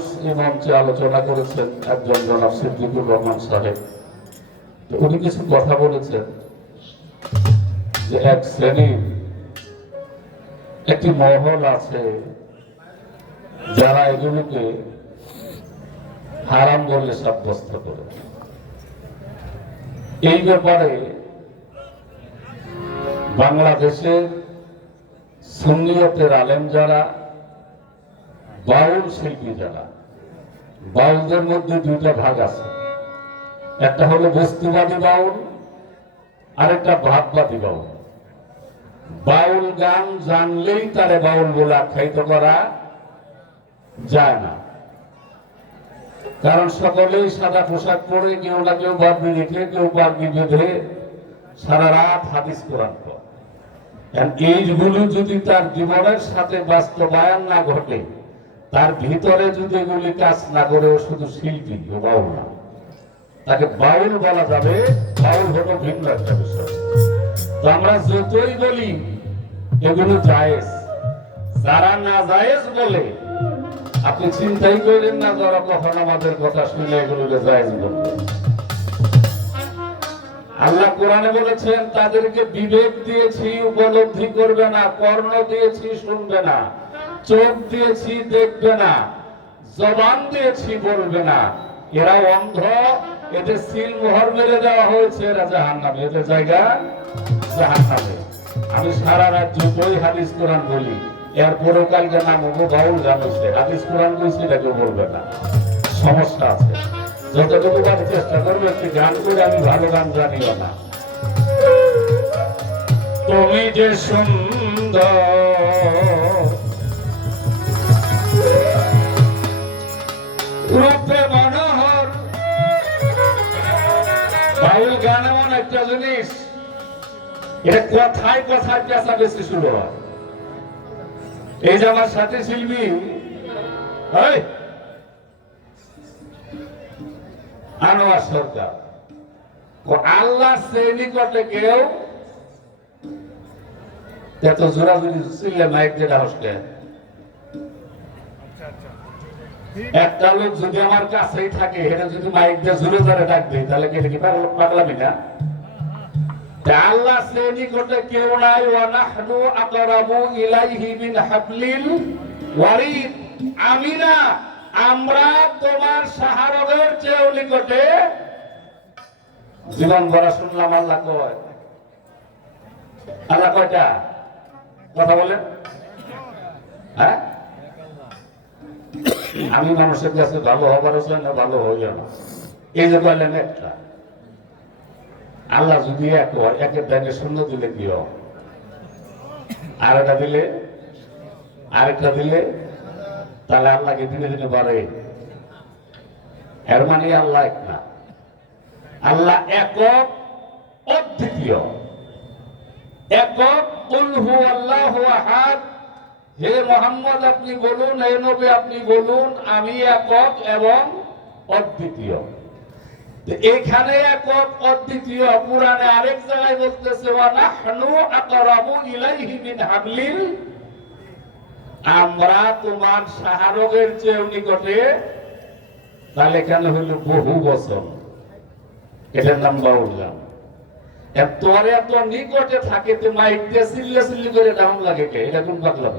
মানুষ এই মঞ্চে আলোচনা করেছেন, একজন জনাব সিদ্দিকুর রহমান সাহেব। তো উনি কিছু কথা বলেছেন যে এক শ্রেণীর একটি মহল আছে যারা এগুলোকে হারাম বলে সাব্যস্ত করে। এই ব্যাপারে বাংলাদেশের সুন্নিয়তের আলেম যারা, বাউল শিল্পী যারা, বাউলদের মধ্যে দুইটা ভাগ আছে, একটা হলো বস্তুবাদী বাউল, আরেকটা ভাববাদী বাউল। বাউল গান জানলেই তারে বাউল বলে আখ্যায়িত করা যায় না, কারণ সকলেই সাদা পোশাক পরে, কেউ না কেউ বাবরি রেখে, কেউ পাগড়ি বেঁধে সারা রাত হাদিস কোরআন পড়ে। এইগুলো যদি তার জীবনের সাথে বাস্তবায়ন না ঘটে, তার ভিতরে যদি এগুলি কাজ না করে, ও শুধু শিল্পী, ও বাউল না। তাকে বাউল বলা যাবে, বাউল হলো ভিন্ন একটা বিষয়। তো আমরা যতই বলি এগুলো জায়েজ, যারা না জায়েজ বলে আপনি চিন্তাই করেন না যারা কখন আমাদের কথা শুনে এগুলোকে জায়েজ বলবে। আল্লাহ কোরআনে বলেছেন, তাদেরকে বিবেক দিয়েছি উপলব্ধি করবে না, কর্ণ দিয়েছি শুনবে না, চোখ দিয়েছি দেখবে না, জবান দিয়েছি বলবে না, এরা অন্ধ, এদের সিল মোহর মেরে দেওয়া হয়েছে, এরা জাহান্নামে, এদের জায়গা জাহান্নামে। আমি সারা রাত যতই হাদিস কোরআন বলি, এরপরেও কালকে নাম হবো বাউল গান হয়েছে, হাদিস কোরআন বলছি এটা কেউ বলবে না, সমস্যা আছে। যতটুকু বাড়ি চেষ্টা করবো একটি গান করে, আমি ভালো গান জানিও না। তুমি যে সুন্দর রূপে মনোহর, বাউল গান এমন একটা জিনিস, এটা কথায় কথায় পেঁচা বেশি শুরু হয়। এই যে আমার সাথে শিল্পী আনোয়ার সরকার, আল্লাহ শ্রেণী করতে কেউ এত জোরাজুরি ছিল মাইক যেটা হসকে। একটা লোক যদি আমার কাছেই থাকে, এটা যদি মাইক দিয়ে জোরে জোরে ডাক দেয়, তাহলে কি এটা কি পাগলামি না? আল্লাহ শ্রেণী করতে কেউ নাই, ওয়া নাহনু আকরাবু ইলাইহি মিন হাবলিল ওয়ারিদ। আমি না, আমরা তোমার সাহারদের চেয়েও নিকটে। জীবন ভরা শুনলাম আল্লাহ কয়, আল্লাহ কয়টা কথা বলেন? হ্যাঁ, আমি মানুষের কাছে ভালো হবার চাই না, ভালো হইও না, এই যে বললেন একটা। আল্লাহ যদি এক হয়, একের দাগে শূন্য দিলে কি হয়? আরেকটা দিলে, আরেকটা দিলে, তাহলে আল্লাহকে দিনে দিনে বাড়ে। এর মানে আল্লাহ এক না, আল্লাহ একক অদ্বিতীয়, একক। কুল হুয়াল্লাহু আহাদ, হে মুহাম্মদ আপনি বলুন, হে নবী আপনি বলুন, আমি একক এবং অদ্বিতীয়। এখানে একক অদ্বিতীয়, পুরাণে আরেক জায়গায় বলতেছে, ওয়া নাহনু আকরাবু ইলাইহি মিন হাবলিল, আমরা তোমার সাহারগের চেয়েও নিকটে। তাহলে কেন হইল বহু বচন, এটার নাম বাউল গান। তোর এত নিকটে থাকে, তো মাইক দিয়ে চিল্লা চিল্লি করে ডাউন লাগে কে? এটা কোন পাগলা?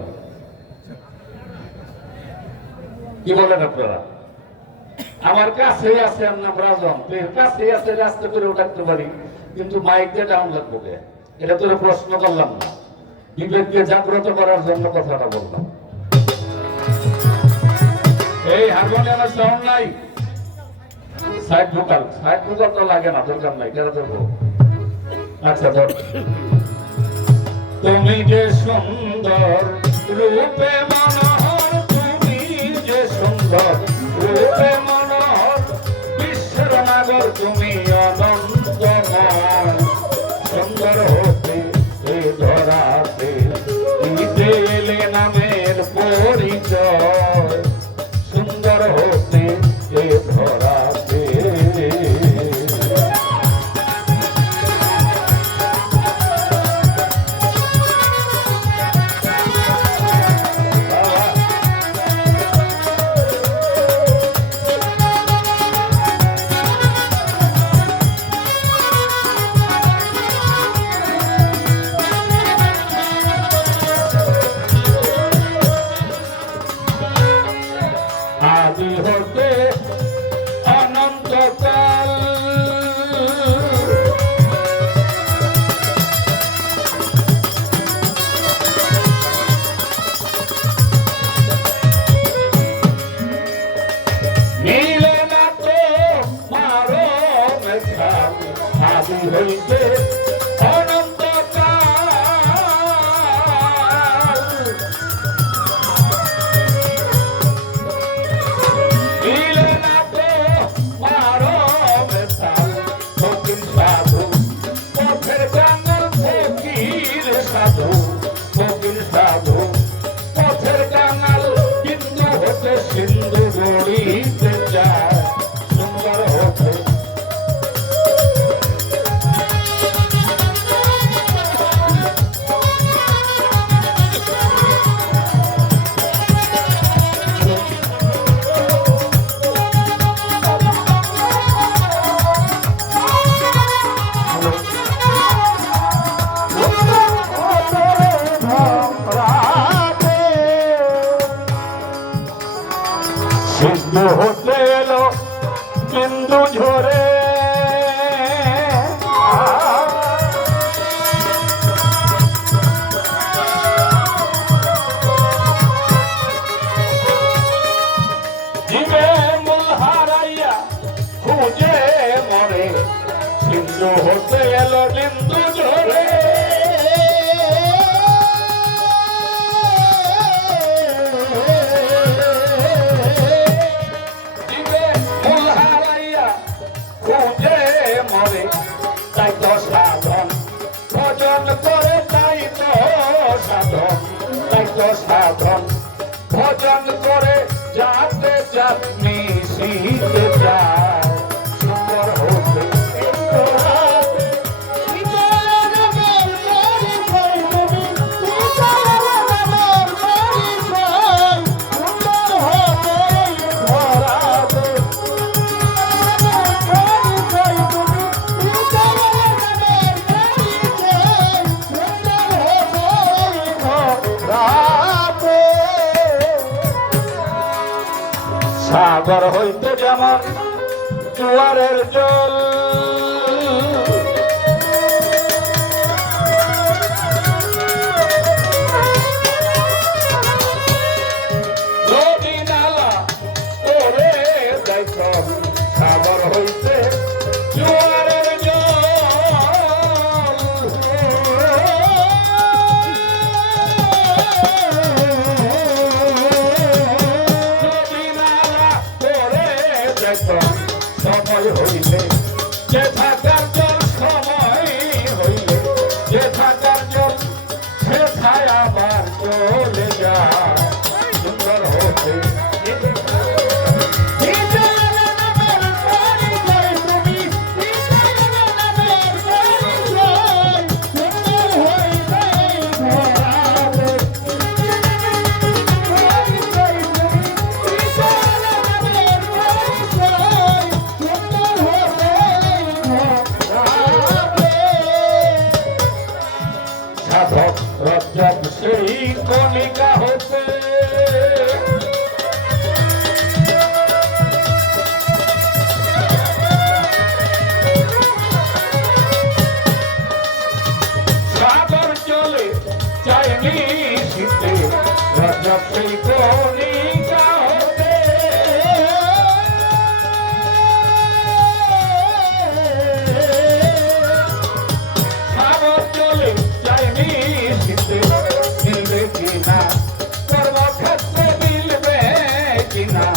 কি বলেন আপনারা? আমার কাছে আছে নাম রাজন, কাছে আছে, রাস্তা করে উঠাতে পারি, কিন্তু মাইক দিয়ে ডাউন লাগবে কে? এটা তোর প্রশ্ন করলাম না, বিবেককে জাগ্রত করার জন্য কথাটা বললাম। এই হারমোনিয়ামের সাউন্ড নাই, সাইড ভোকাল, সাইড ভোকাল তো লাগে না, দরকার নাই, কেন দেবো? আচ্ছা ধর। তুমি যে সুন্দর রূপে মনোহর, তুমি যে সুন্দর রূপে মনোহর, বিশ্বের নাগর তুমি অনন্তময়। সুন্দর হতে এ ধরাতে দিতে এলে নামের পরিচয়, সুন্দর হতে এ ধরাতে। আদি হতে অনন্তকাল মিলে না তো মারো মেঘা আদি হইতে অনন্তকাল মিলে না তো মারো মেঘা ফকির সাধু পথের কাঙাল ফকির সাধু ফকির সাধু পথের কাঙাল কিন্তু হতে সিন্ধু গড়িতে যায় সুন্দর হতে সিন্ধু হতে এলো বিন্দু ঝরে জীবে মূল হারাইয়া খুঁজে মরে সিন্ধু হতে এলো বিন্দু ঝরে তাই তো সাধন ভজন করে তাই তো সাধন তাই তো সাধন ভজন করে যাতে যাতনি শীতে যায় সুন্দর হতে সাগর হইতে যেমন জোয়ারের জল নদী নালা করে যাই চল সাগর হইতে জোয়ারের জল সময় হইলে যে থাকার জল সময় হইলে যে থাকার জল সে থায় আবার চলে যায় সুন্দর হতে সাধক রজব সেই কণিকা হতে সাগর চলে যায়নি শীতে রজব সেই কণিকা হতে সাগর চলে মিলবে কিনা কর্মক্ষেত্রে মিলবে কিনা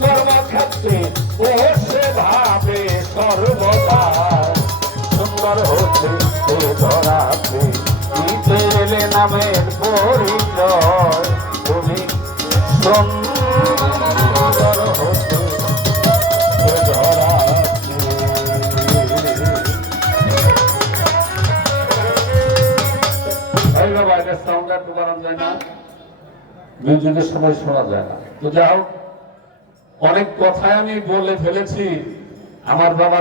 কর্মক্ষেত্রে ও সে ভাবে সর্বদা সুন্দর হতে ও ধরাতে দিতে এলে নামের পরিচয় তুমি সুন্দর হতে ও ধরাতে বাইরের সাউন্ড একটু বাড়ানো যায় না মিউজিকের সময় শোনা যায় না তো যাও অনেক কথাই আমি বলে ফেলেছি আমার বাবা